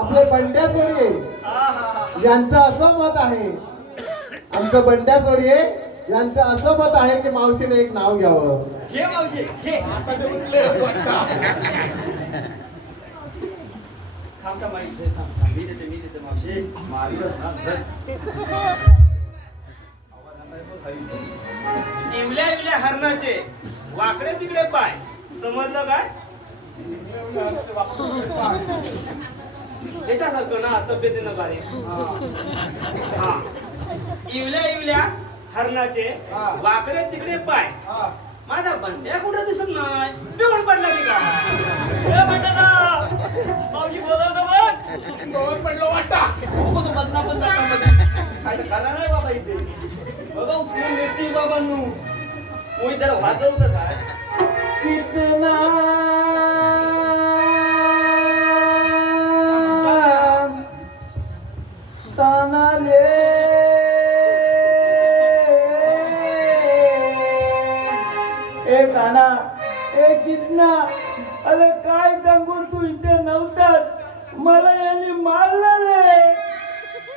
आपले बंड्या सोडिये यांचं असं मत आहे, आमचं बंड्या सोडिये यांचं असं मत आहे की मावशीने एक नाव घ्यावं. घे मावशी घे. थांब थांब माहिती मी देते मावशी इवल्या इवल्या हरणाचे वाकडे तिकडे पाय, समजलं काय? याच्यासारखं ना तब्येतीनं बारीक. हा इवल्या इवल्या हरणाचे वाकडे तिकडे पाय, माझा बंड्या कुठं दिसत नाही, पिऊन पडला की काय? मावशी बोलव ना बघ पडलो वाटा तू बदना पण जाता काय खरा नाही बाबा इथे बघा उचलून येते बाबांनू कोणी जरा वाजवतं काय कितना ताना ले ए काना ए कितना अरे काय सांगू तू इथे नव्हतास, मला यांनी मारलं रे,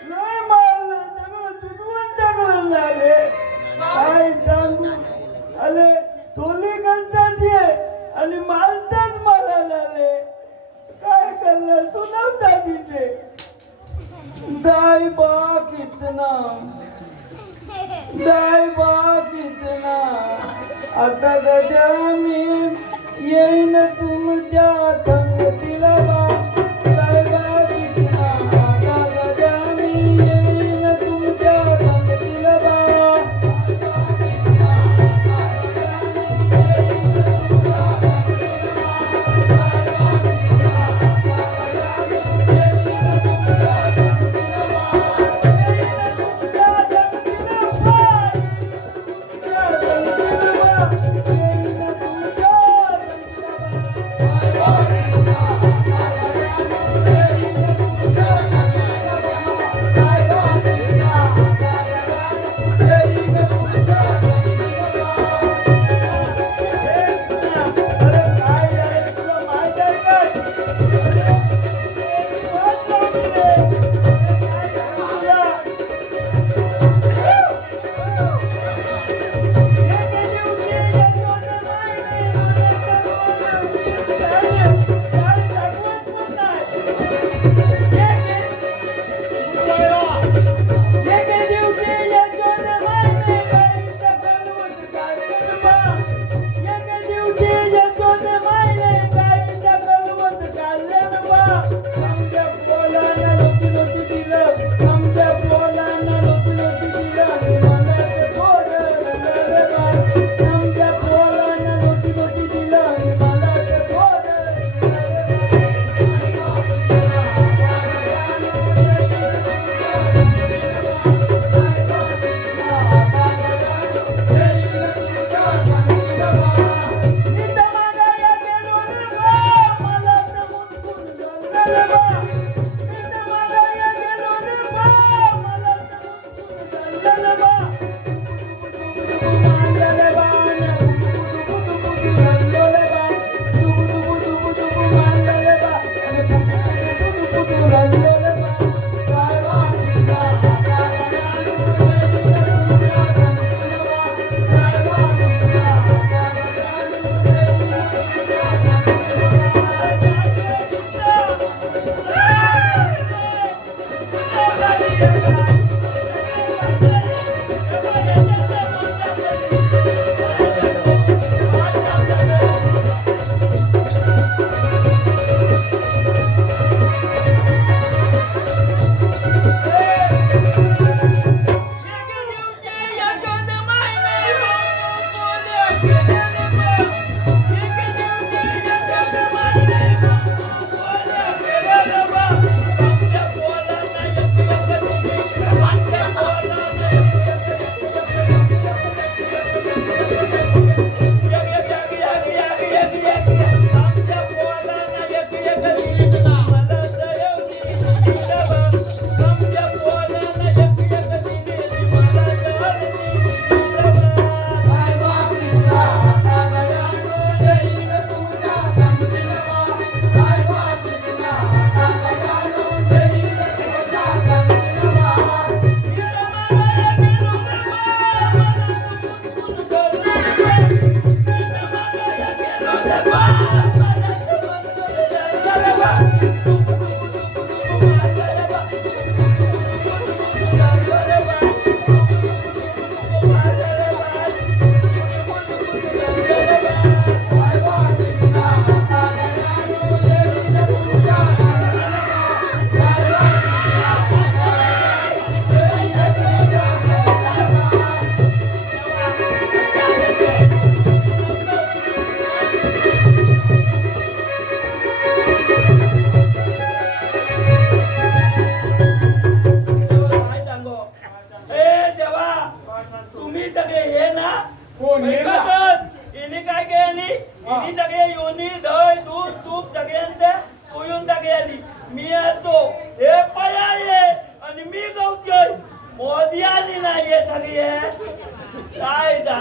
नाही मारलं सगळं तुटवून टाकलं झाले. काय सांगू अरे टोली करतात ये आणि मारतात मला झाले, काय करणार तू नव्हता तिथे. दाई बा कितना आता गद्या मी येईन तुमच्या संगतीला बा. दाई बा कितना आता गद्या मी येईन तुमच्या संगतीला बा.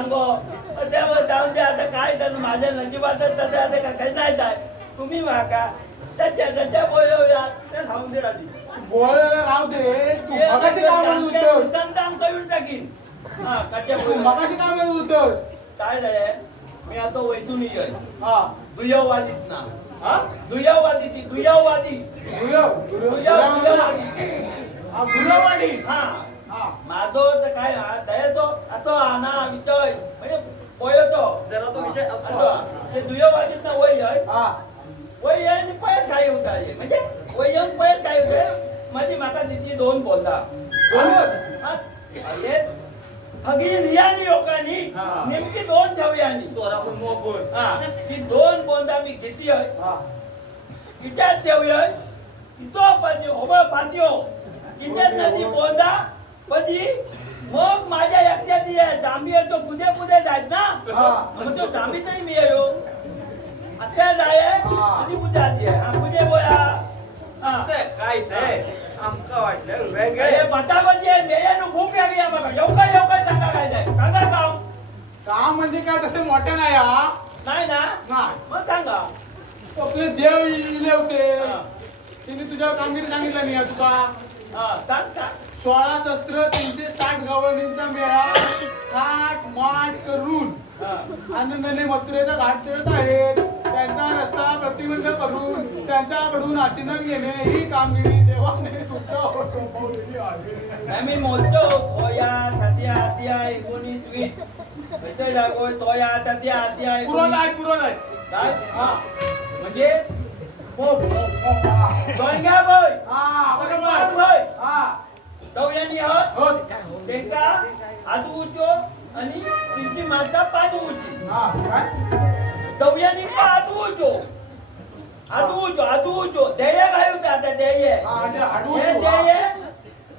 सांगो त्यावर जाऊन दे आता काय त्यानं माझ्या नशिबातच आता आता काही नाही जाय तुम्ही माका त्याच्या बोलवूया त्या राहून दे आधी बोलायला राहू दे. तू मगाशी काय म्हणत होतोस? संतान करून टाकीन हा कच्च्या तू मगाशी काय म्हणत होतोस? काय झालंय मी आता वैतून येय हा दुय्यवादीत ना हा दुय्यवादी ती दुय्यवादी हा गुरवाडी. हा हा माझो तर काय हा दयाचो आता ना विषय म्हणजे बोलतो जरा तो विषय असतो ते दुय्यवादीत ना वय आहे हा वय आहे आणि पयत काय होत आहे म्हणजे वय येऊन पयत काय होत आहे माझी माता तिची दोन बोलता ठगी रियानी लोकांनी हा. नेमकी दोन ठेवयानी हा ती दोन बोंदा मी घेतली आहे हा कित्यात ठेवय तिथो पाती होबळ पातियो कित्यात नदी बोंदा पदी मग माझ्या एकट्याची आहे दांबियाचो पुढे पुढे जायत ना हा. मग तो दांबीतही मी येयो आता जाय हा. आणि पुढे आहे हा पुढे बोया हा काय ते आमका वाटलं अरे वेगळे बतावजी मेयानु भूक लागली आम्हाला येऊ काय सांगा काय जाय सांगा काम काम म्हणजे काय तसे मोठे नाही हा. नाही ना नाही मग सांगा आपले देव इले होते. हा. तिने तुझ्या कामगिरी सांगितलं नाही का तुका? हा सांग 16 शस्त्र 360 गवळणींचा मेळा थाट माट करून आनंदाने मथुरेचा घाट फिरत आहेत. त्यांचा रस्ता प्रतिबंध करून त्यांच्याकडून आचीनक घेणे ही कामगिरी देवाने तुमच्यावर सोपवलेली आहे. मी मोजतो थोया थातिया आतिया 19 भेटय लागोय थोया थातिया आतिया पुरत आहे काय हा म्हणजे हा. दोंगा बोय हा, बरोबर. बोय हा. दवयानी आहोत हो. तेका आदू उचो आणि तिची माता पादू उची हा, काय? दवयानी का आदू उचो देय घालू ते आता देय हा, म्हणजे आडू हे उचो, हा. देय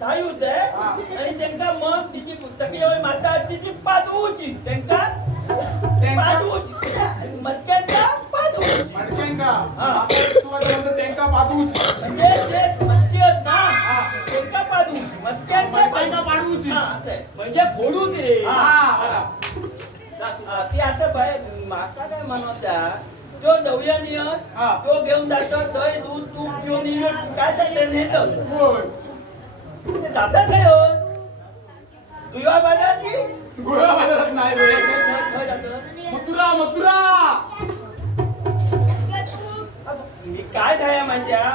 धायू ते हा. आणि त्यांका मग तिची पुस्तकी माता तिची पादू उची त्यांका त्यांका- पादू उची मटक्यांचा पादू उची मडकेन का? हा. आता तू आता म्हणतो त्यांका पादूच. म्हणजे ते मटकी आहेत ना हा. त्यांका पादू मटक्यांचा मटक्यांका पाडूची. हा ते म्हणजे फोडूच रे हा, बघा. ती आता बाय माका काय म्हणता तो दवयानी हा. तो घेऊन जातो दही दूध तूप घेऊन येऊन काय ते नेतं होय. ते जातात काय हो दुवा बाजाराची गोळा बाजारात नाही रे. खय जातं मथुरा. मी काय झाल्या माहित्या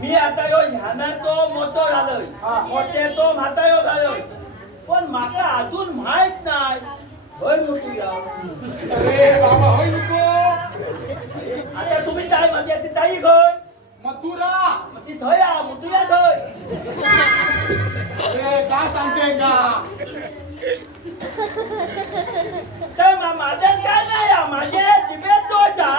मी आता यो ह्याना तो मोठो झालोय हा. मोठे तो म्हातायो झालोय पण माका अजून माहित नाही होय मोठू या अरे बाबा होय नको. आता तुम्ही काय म्हणते ती ताई गय मथुरा. मग ती थय आ मोठू या थय अरे काय सांगशील का? तर माझ्या काय नाही आ, माझ्या जिभेत तोचा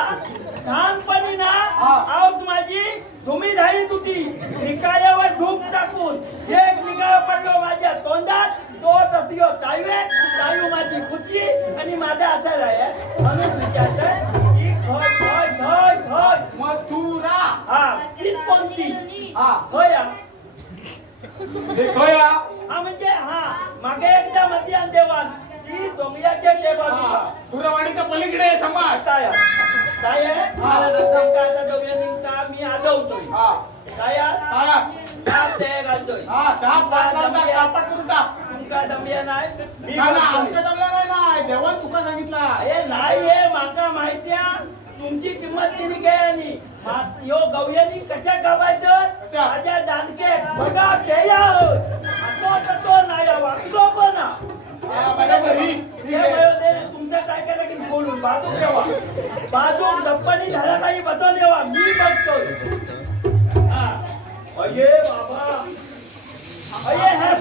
लहानपणी ना हा. आहोत माझी तुम्ही झाली तुझी निकायावर धूप टाकून एक निकाय पडलो माझ्या तोंडात तो तसियो तायू माझी खुची आणि माझ्या हातात आहे म्हणून विचारतोय की थय मथुरा. हा ती कोणती हा. थया देखोया. हा म्हणजे हा मागे एकदा मध्यान देवान ती डोंगयाच्या ते बाजूला दुरवाडीच्या पलीकडे समाज. काय मला आता डोंगया निघता मी आदवतोय हा. काय हा. ते घालतोय हा, शाप पाच लावून टाक, कापड करून टाक. तुमका दमिया नाही मी नाही ना, बोलतोय. आमच्या जमला नाही. देवान तुका सांगितला. अरे नाही हे माका माहित्या तुमची किंमत किती काय आणि यो गवयानी कशा गावायचं कशा? माझ्या दानके बघा पेया आता तो नाही वाचलो पण हा, बरोबर ही. तुमचं काय केलं की बोलून बाजूक ठेवा बाजूक धप्पणी झाला काही बचून ठेवा मी बघतोय हा. अये बाबा अये हे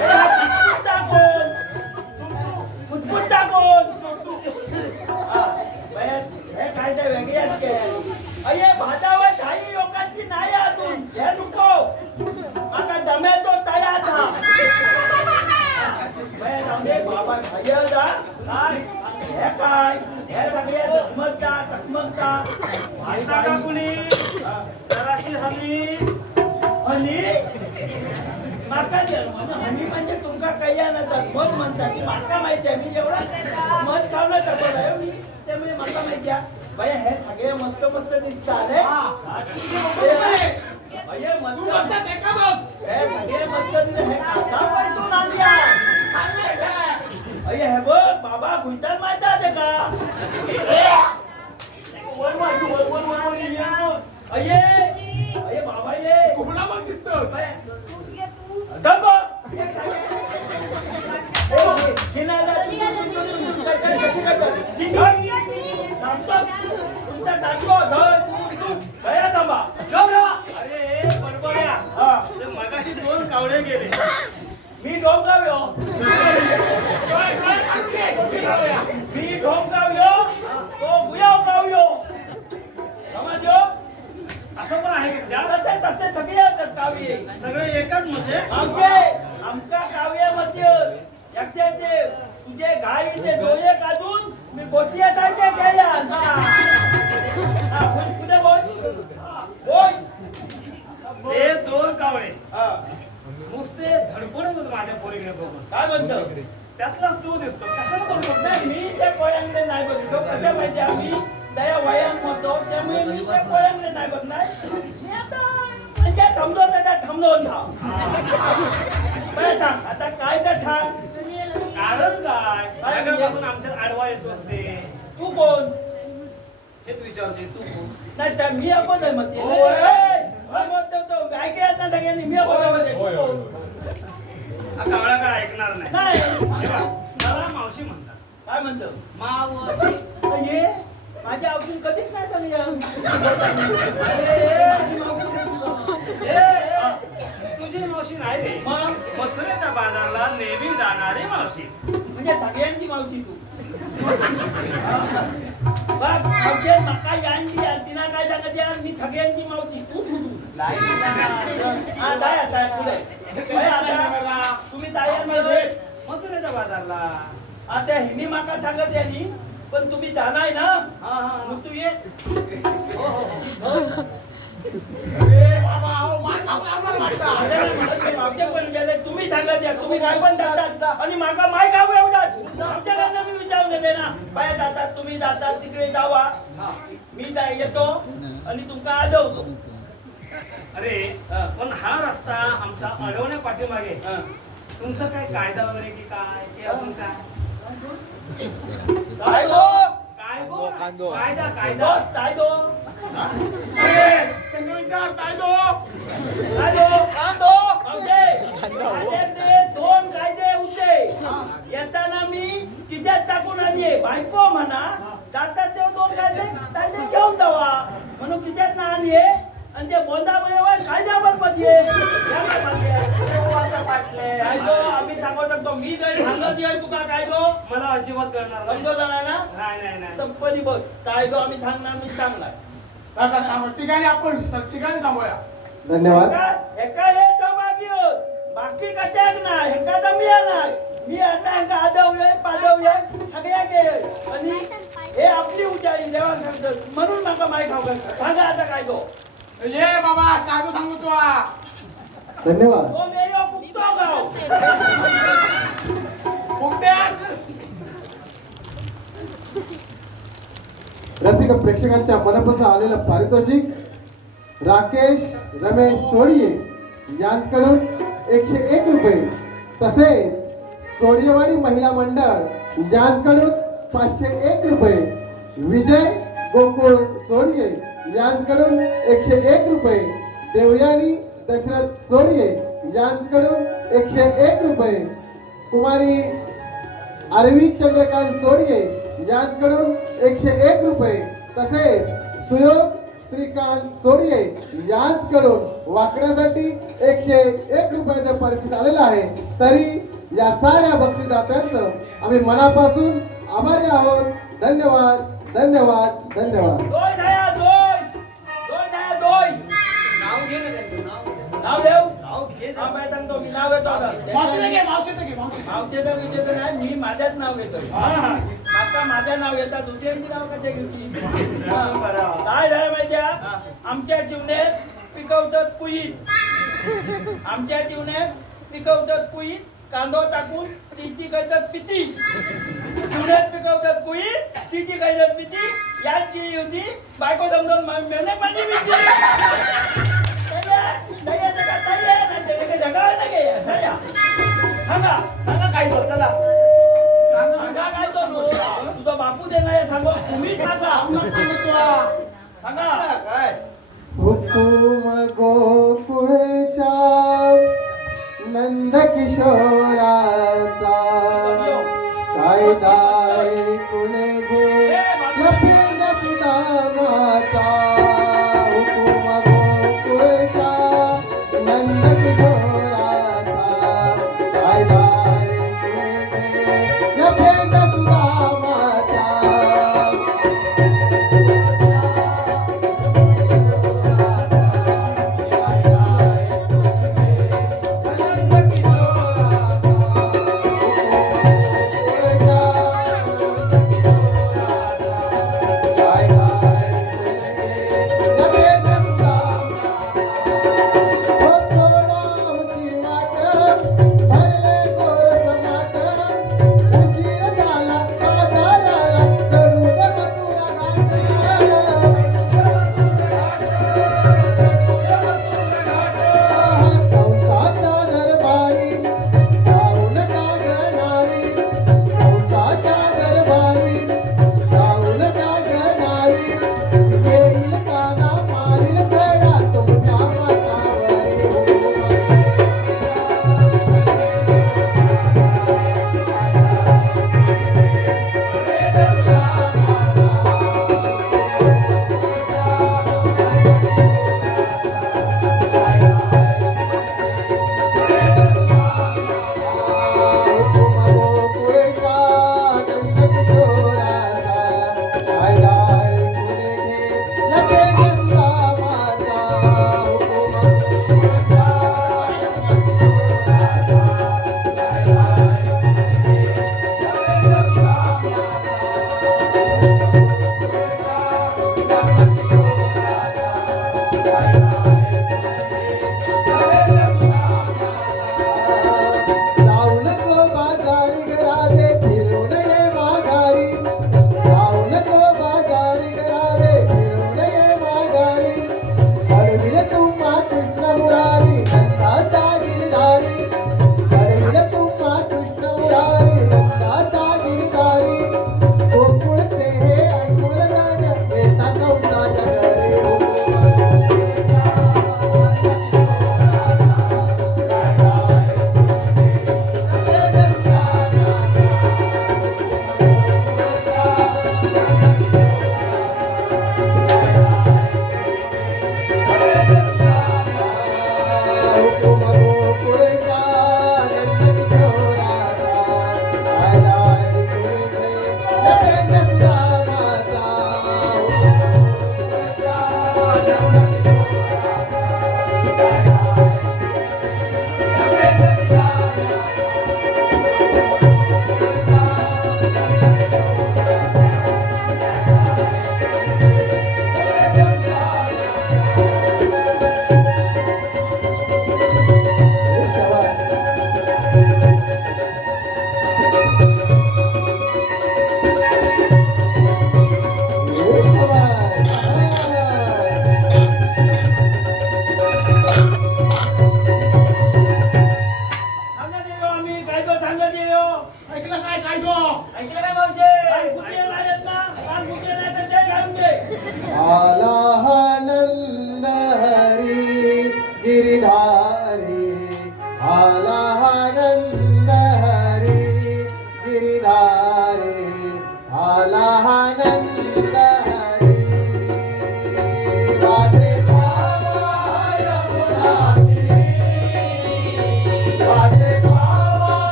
फुटफुटा कोण फुटफुटा कोण हा, हे काय ते वेगळ्याच के अये भाजावर काही लोकांची नाही अजून हे नको माका दमे तो तयार था बाबा भैया जा काय हे काय हे सगळे टकमकता माहिता का कुणी जराशी हल्ली आणि माका दे हनी म्हणजे तुमका काही आणतात मध म्हणतात की माका माहिती आहे मी एवढा मध खावलं टाकलं मी त्यामुळे माका माहिती आहे भैया हे सगळे मस्त मस्त दिसत आले भैया मस्त हे सगळे मस्त दिसत हे खाता पाहिजे आणल्या अय्या हे बघ बाबा भुईतान माहिती आहे का वर अये अये बाबा ये कुठला मग दिसतो दंगो अरे बरोबऱ्या ते मगाशी 2 कावळे गेले मी डोंगाव्यो मी डोंगाव्यो तो गुयाव गाव्यो समजो असं पण आहे का? ज्याला तसे सगळे काव्य सगळे एकच म्हणजे आमका काव्यामध्ये एकट्याचे तुझे गाई ते डोळे काढून मी गोटिया टाके केल्या कुठे बोल बोल ते 2 कावळे हा नुसते धडपडत होते माझ्या पोरीकडे बघून काय म्हणतो त्यातलाच तू दिसतो कशाला करू शकतो नाही मी त्या पोळ्यांकडे नाही बघतो कशा पाहिजे आम्ही दया वयान होतो त्यामुळे मी त्या पोळ्यांकडे नाही बघणार मी आता म्हणजे थांबलो त्या थांबलो बरं थांब आता काय तर थांब कारण काय काय मागापासून आमच्यात आडवा येतोस ते तू कोण हेच विचारते तू कोण? नाही त्या मी आपण आहे मग ऐकत ना सगळ्यांनी मी आपण मध्ये हा कावळा काय ऐकणार नाही नाही हे बघ, मला मावशी म्हणतात काय म्हणतो मावशी ये माझ्या अजून कधीच नाही झाली तुझी मावशी नाही रे मग मथुरेच्या बाजारला नेहमी जाणारी मावशी म्हणजे सगळ्यांची मावशी तू बघ मावशी मका यांची तिला काय सांगत यार मी सगळ्यांची मावशी तू तू तू हा जाय आता पुढे आता तुम्ही जाय मथुरेच्या बाजारला आता हिनी माका सांगत यानी पण तुम्ही जाणार ना हा हा मग तू ये हो हो अरे बाबा अहो मार खाऊन आम्हाला वाटतं. अरे मला मावशी पण गेले तुम्ही सांगत या तुम्ही काय पण जातात आणि माका माय खाऊ एवढाच आमच्याकडनं मी विचारून घेते ना बाय जातात तुम्ही जातात तिकडे जावा हा मी जाय येतो आणि तुमका आदवतो अरे पण हा रस्ता आमचा अडवण्या पाठीमागे तुमचा काय कायदा वगैरे की काय की अजून काय काय गो काय गो कायदा काय कायदा दो काय दो अरे त्यांना विचार काय तो काय दो काय दो कायदे दोन कायदे होते येताना मी तिच्यात टाकून आणले बायको म्हणा जातात तेव्हा 2 कायदे घेऊन जावा म्हणून तिच्यात ना आणले आणि ते बोंदा कायद्यावर पाहिजे आम्ही सांगू शकतो मी जरी सांगत आहे तुका कायदो मला अजिबात करणार नाही. समजला नाही ना नाही नाही नाही तपली बघ कायदो आम्ही सांगणार मी सांगणार काका सांग ठिकाणी आपण ठिकाणी सांगूया धन्यवाद एका हे बाकी बाकी कशाक नाही हेका तर मी नाही मी आता हेका आदवलंय पादवलंय सगळ्या के आणि हे आपली उचारी देवा सांगतात म्हणून माका माय खाऊ सांगा आता कायदो ये बाबा काय तो सांगू तुला धन्यवाद तो मेयो पुकतो गाव कोणत्याच रसिक प्रेक्षकांच्या मनापासून आलेलं पारितोषिक राकेश रमेश सोडिये यांच्याकडून 101 रुपये तसेच सोडियेवाडी महिला मंडळ यांच्याकडून 501 रुपये विजय गोकुळ सोडिये यांच्याकडून 101 रुपये देवयानी दशरथ सोडिये यांच्याकडून 101 रुपये कुमारी अरविंद चंद्रकांत सोडिये यांच्याकडून 101 रुपये तसेच सुयोग श्रीकांत सोडिये यांच्याकडून वाकण्यासाठी 101 रुपयाचं पारितोषिक आलेलं आहे. तरी या साऱ्या बक्षीसदात्यांचं आम्ही मनापासून आभारी आहोत. धन्यवाद धन्यवाद धन्यवाद. दोय धाया दोय दोय धाया दोय नाव घे ना त्यांचं नाव देव नाव घे हा बाय सांगतो मी नाव घेतो आता मावशी घे मावशी नावचेचं विजेचं नाही मी माझ्याच नाव घेतोय आता माझ्या नाव येतात दुसऱ्यांची नाव कशा घेतली काय झालं माहितीया आमच्या जीवनात पिकवतात कुईत आमच्या जीवनात पिकवतात कुई कांदो टाकून तिची करतात पिती जुन्यात पिकवतात कुई तिची करतात पिती यांची युती बायको समजावून मेहनत पाणी पिती काय तो चला तुझा बापू देणार सांगा तुम्ही सांगा सांगा काय हुकुम गोकुळच्या नंद किशोराचा कायदा कुणे घे लपेंड सुदामाचा हुकुम गोकुळच्या नंद किशोराचा कायदा कुणे घे लपेंड सुदामाचा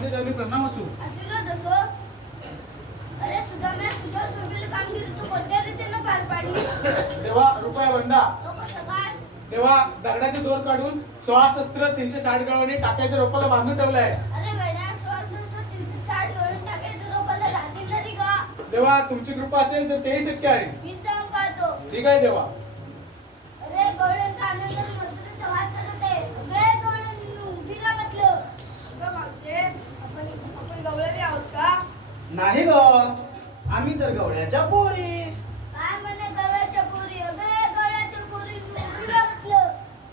माझे त्यांनी प्रणाम असू. आशीर्वाद असो. अरे सुदाम्या, तुझ्या छोटीली कामगिरी तू कोणत्या रीतीने पार पाडली? तेव्हा रुपया बंदा. तो कसं काय? तेव्हा दगडाचे दोर काढून 16 शस्त्र 360 गवळणी टाक्याच्या रोपाला बांधून ठेवलाय. अरे वेड्या, 60 गवळण टाकायचं रोपाला राहतील तरी का? तेव्हा तुमची कृपा असेल तर तेही शक्य आहे. मी जाऊन पाहतो. ठीक आहे देवा. अरे गवळणचा आनंद मजूरीचा हात चढवते. अरे गवळण उभी का म्हटलं? अगं मावशे, आपण गवळणी आहोत का? नाही ग, आम्ही तर गवळ्याच्या पोरी. काय म्हणे गवळ्याच्या पोरी? अगं गवळ्याच्या पोरी उभी का म्हटलं?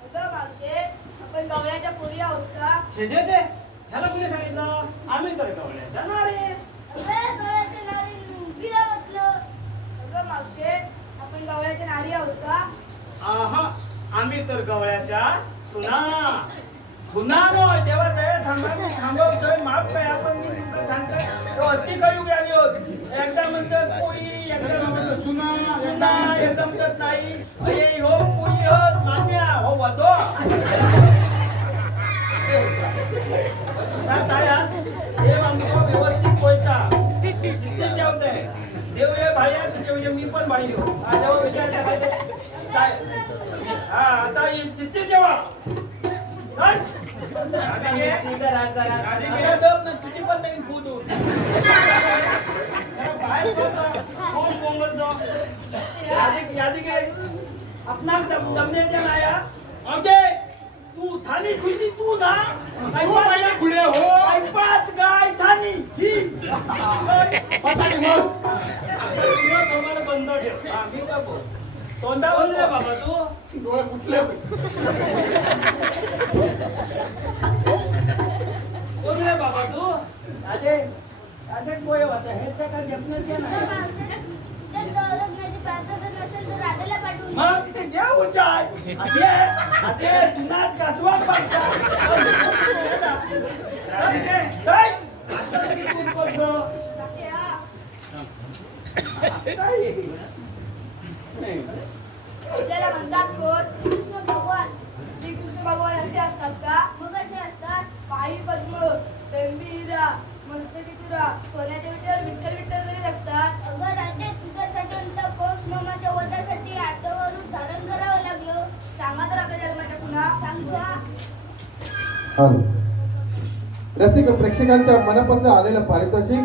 अगं मावशे, आपण गवळ्याच्या पोरी आहोत का? छे छे छे, ह्याला कुणी सांगितलं? आम्ही तर गवळ्याच्या नारे. अगं गवळ्याच्या नारी उभी का म्हटलं? अगं मावशे, आपण गवळ्याच्या नारी आहोत का? आहा, आम्ही तर गवळ्याच्या सुना. पुन्हा मग तेव्हा ते थांबवतोय माफ काय आपण मी तुमचं सांगतोय तो अति कळून आली होत. एकदा म्हणतात पोळी, एकदा म्हणतात चुना, चुना, एकदा म्हणतात नाही. अरे हो पोळी हो मान्या हो वधो. देव आमचा व्यवस्थित पोयता जिथे जेवतंय. देव हे भाई आहे तिथे म्हणजे मी पण भाई हो. जेव्हा विचार करायचे काय हा आता जिथे जेव्हा काय तुझी पण नाही फूट होत. बाहेर कोण बोंबलतो यादी काय आपणा दमण्याच्या नाया म्हणजे तू थानी खुशी तू ना पुढे हो. ऐपात गाय थानी ही पतानी मग. तुम्हाला बंद ठेव. हा, मी का बोल तोंडा बंद रे बाबा तू. डोळे फुटले. कोण रे बाबा तू? आजे आजे कोय होता हे त्या का जपणार के नाही. ते दौलतमध्ये पाठवत नसेल तर राजाला पाठवून दे. मग ते घ्या उचाय आजे दिनात कातवा पाडता. काय आता तरी तू करतो तात्या, काय नाही. आपल्याला म्हणतात कोण? कृष्ण भगवान. श्रीकृष्ण भगवान असे असतात का? मग असे असतात. पायी पद्म, पेंबी हिरा, मस्तकी तुरा, सोन्याच्या विटेवर विठ्ठल विठ्ठल करीत असतात. अगं राजे, तुझ्यासाठी आमचा कोस मामाच्या वधासाठी आटवरून धारण करावं लागलं. सांगा तर आपल्या जन्माच्या पुन्हा सांगतो हा. हॅलो रसिक प्रेक्षकांच्या मनापासून आलेलं पारितोषिक